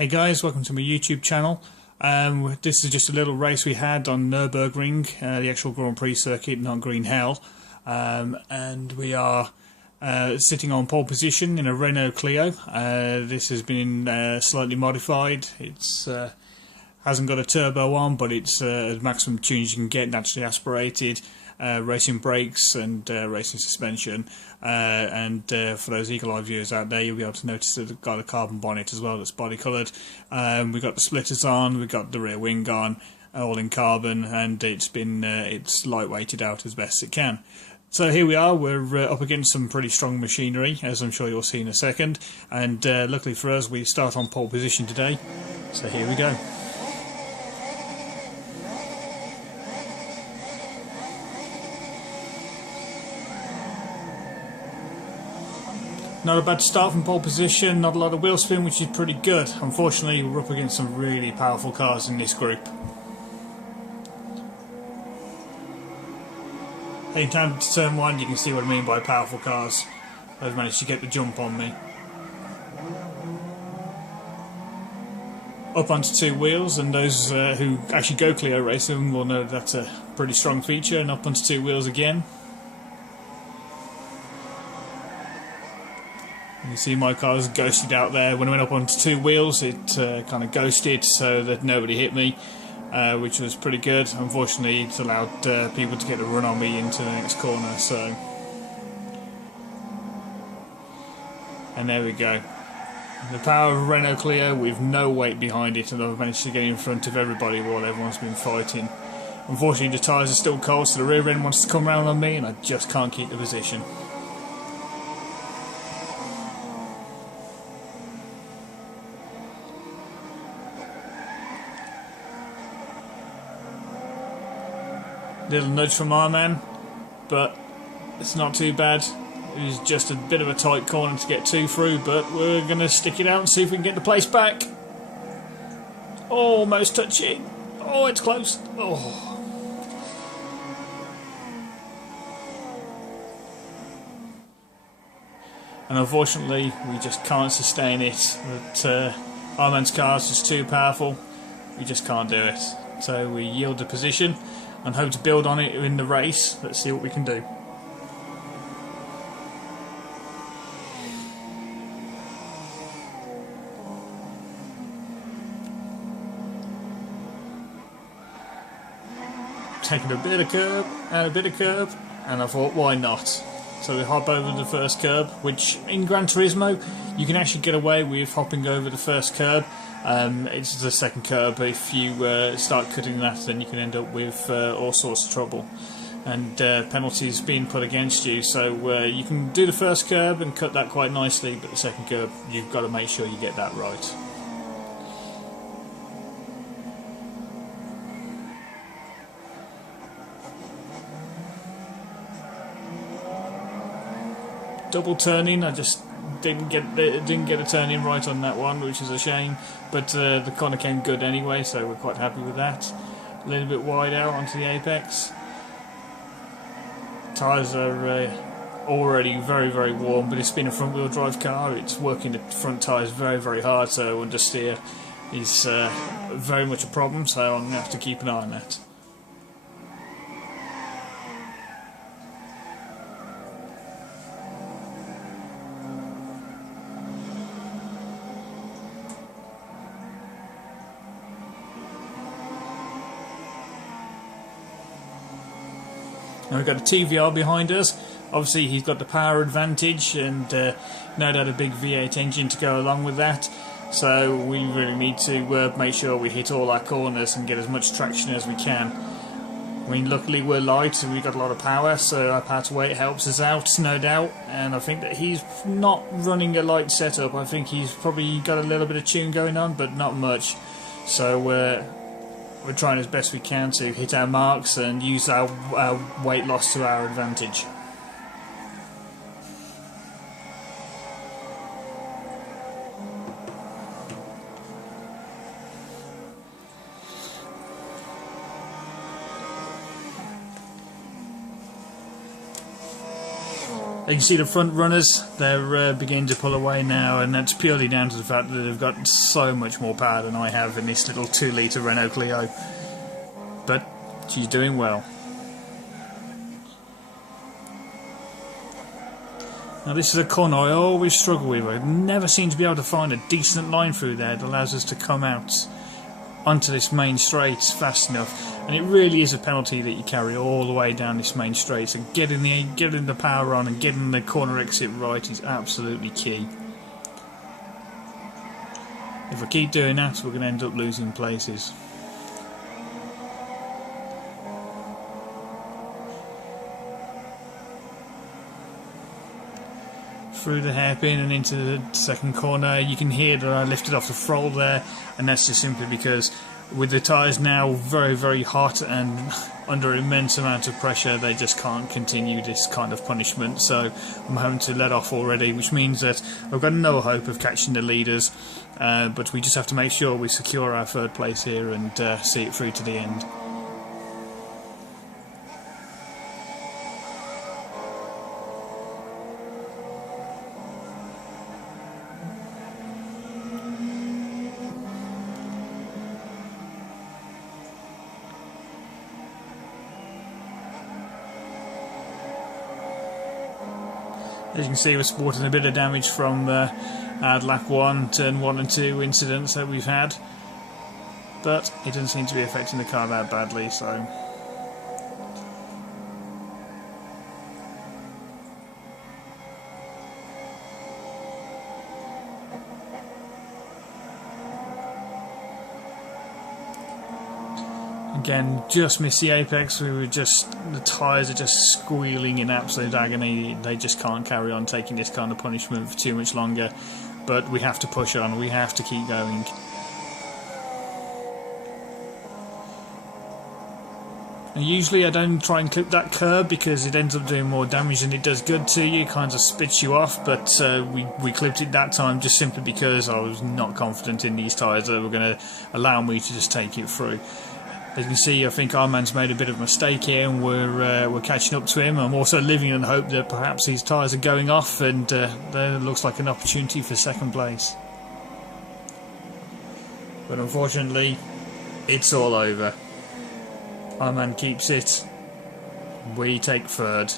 Hey guys, welcome to my YouTube channel. This is just a little race we had on Nurburgring, the actual Grand Prix circuit, not Green Hell. And we are sitting on pole position in a Renault Clio. This has been slightly modified. It's hasn't got a turbo on, but it's as maximum tunes you can get, naturally aspirated, racing brakes and racing suspension. For those eagle-eye viewers out there, you'll be able to notice that it's got a carbon bonnet as well that's body coloured. We've got the splitters on, we've got the rear wing on, all in carbon, and it's light-weighted out as best it can. So here we are, we're up against some pretty strong machinery, as I'm sure you'll see in a second, and luckily for us we start on pole position today, so here we go. Not a bad start from pole position, not a lot of wheel spin, which is pretty good. Unfortunately, we're up against some really powerful cars in this group. Heading down to turn 1, you can see what I mean by powerful cars. They've managed to get the jump on me. Up onto 2 wheels, and those who actually go Clio racing will know that's a pretty strong feature, and up onto 2 wheels again. You see my car's ghosted out there. When I went up onto 2 wheels, it kind of ghosted so that nobody hit me, which was pretty good. Unfortunately, it's allowed people to get a run on me into the next corner. So, and there we go. The power of a Renault Clio with no weight behind it, and I've managed to get in front of everybody while everyone's been fighting. Unfortunately, the tyres are still cold, so the rear end wants to come round on me, and I just can't keep the position. Little nudge from our man, but it's not too bad. It was just a bit of a tight corner to get 2 through, but we're going to stick it out and see if we can get the place back. Almost touching. Oh, it's close. Oh. And unfortunately, we just can't sustain it. But our man's car is just too powerful. We just can't do it. So we yield the position and hope to build on it in the race. Let's see what we can do. Taking a bit of curb and a bit of curb, and I thought, why not? So we hop over the first curb, which in Gran Tourismo you can actually get away with hopping over the first curb. It's the second curb. If you start cutting that, then you can end up with all sorts of trouble and penalties being put against you. So you can do the first curb and cut that quite nicely, but the second curb, you've got to make sure you get that right. Double turning, I just didn't get a turn in right on that one, which is a shame, but the corner came good anyway, so we're quite happy with that. A little bit wide out onto the apex. Tyres are already very, very warm, but it's been a front wheel drive car. It's working the front tyres very, very hard, so understeer is very much a problem, so I'm going to have to keep an eye on that. And we've got a TVR behind us. Obviously he's got the power advantage, and no doubt a big V8 engine to go along with that. So we really need to make sure we hit all our corners and get as much traction as we can. I mean, luckily we're light and we've got a lot of power, so our power to weight helps us out, no doubt. And I think that he's not running a light setup. I think he's probably got a little bit of tune going on, but not much. So we're trying as best we can to hit our marks and use our weight loss to our advantage. You can see the front runners, they're beginning to pull away now, and that's purely down to the fact that they've got so much more power than I have in this little 2-litre Renault Clio. But she's doing well. Now this is a corner I always struggle with. I never seem to be able to find a decent line through there that allows us to come out onto this main straight fast enough, and it really is a penalty that you carry all the way down this main straight, so getting the power on and getting the corner exit right is absolutely key. If I keep doing that, we're going to end up losing places. Through the hairpin and into the second corner, you can hear that I lifted off the throttle there, and that's just simply because with the tyres now very, very hot and under immense amount of pressure, they just can't continue this kind of punishment. So I'm having to let off already, which means that I've got no hope of catching the leaders, but we just have to make sure we secure our third place here and see it through to the end. As you can see, we're sporting a bit of damage from our lap 1, turn 1 and 2 incidents that we've had, but it doesn't seem to be affecting the car that badly, so again, just missed the apex. The tyres are just squealing in absolute agony. They just can't carry on taking this kind of punishment for too much longer. But we have to push on. We have to keep going. And usually I don't try and clip that curb because it ends up doing more damage than it does good to you. It kind of spits you off. But we clipped it that time just simply because I was not confident in these tyres that were going to allow me to just take it through. As you can see, I think our man's made a bit of a mistake here, and we're catching up to him. I'm also living in hope that perhaps these tyres are going off, and there looks like an opportunity for second place. But unfortunately, it's all over. Our man keeps it. We take third.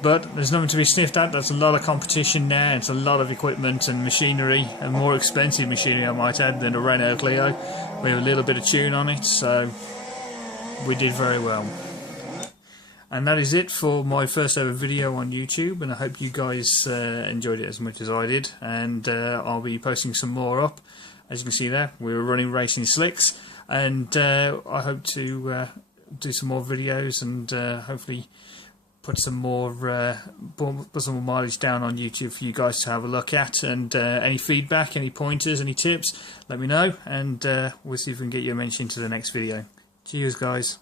But there's nothing to be sniffed at. There's a lot of competition there. It's a lot of equipment and machinery, and more expensive machinery, I might add, than a Renault Clio. We have a little bit of tune on it, so we did very well. And that is it for my first ever video on YouTube, and I hope you guys enjoyed it as much as I did. And I'll be posting some more up. As you can see there, we were running racing slicks, and I hope to do some more videos and hopefully put some more mileage down on YouTube for you guys to have a look at. And any feedback, any pointers, any tips, let me know, and we'll see if we can get you a mention to the next video. Cheers, guys.